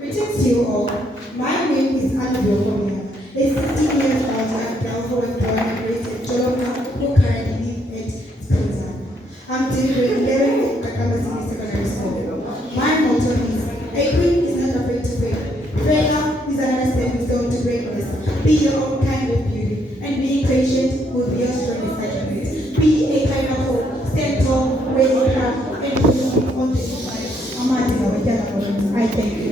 Greetings to you all. My name is Anna Biofobia, a 16 years old and girl who was born and raised in Jolona, who currently lives at Spinza. I'm delivering 11 at Kakamba City Secondary School. My motto is, a queen is not afraid to fail. Failure is another stepping stone to greatness. Be your own kind of beauty, and being patient will be your strongest attribute. Be a kind of hope, stand tall, raise your hand, and believe on the inside. I thank you.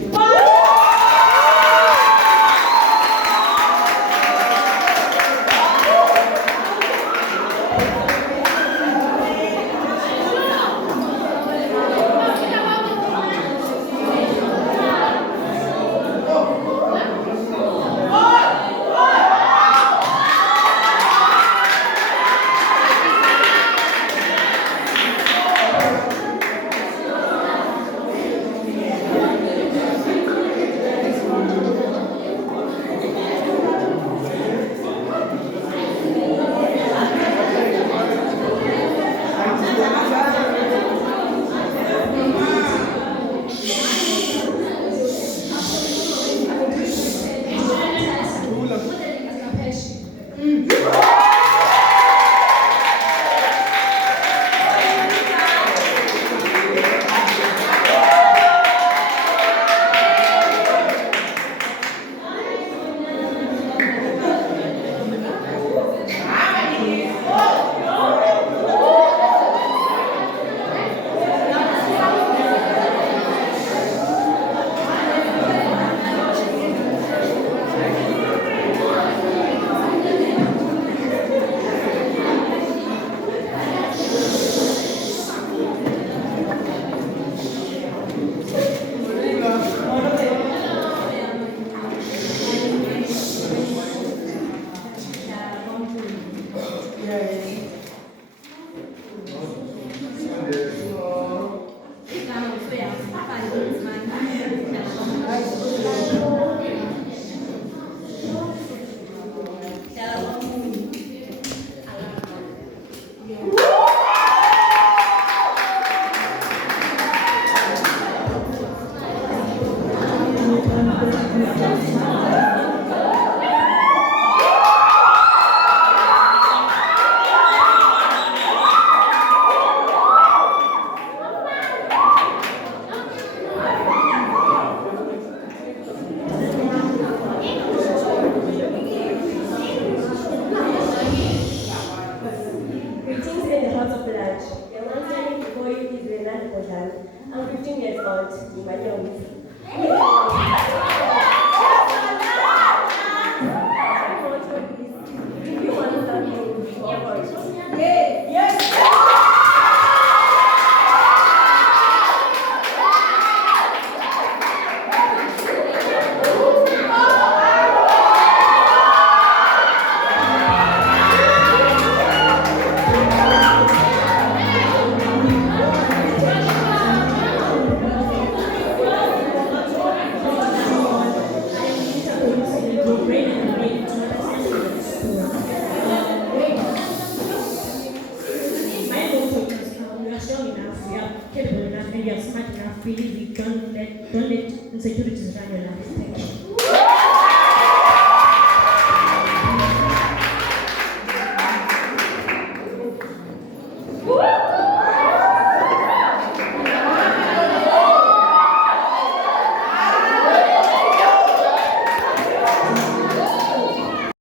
capable enough and you are smart enough, believe it. Don't let insecurities run your life. Thank you.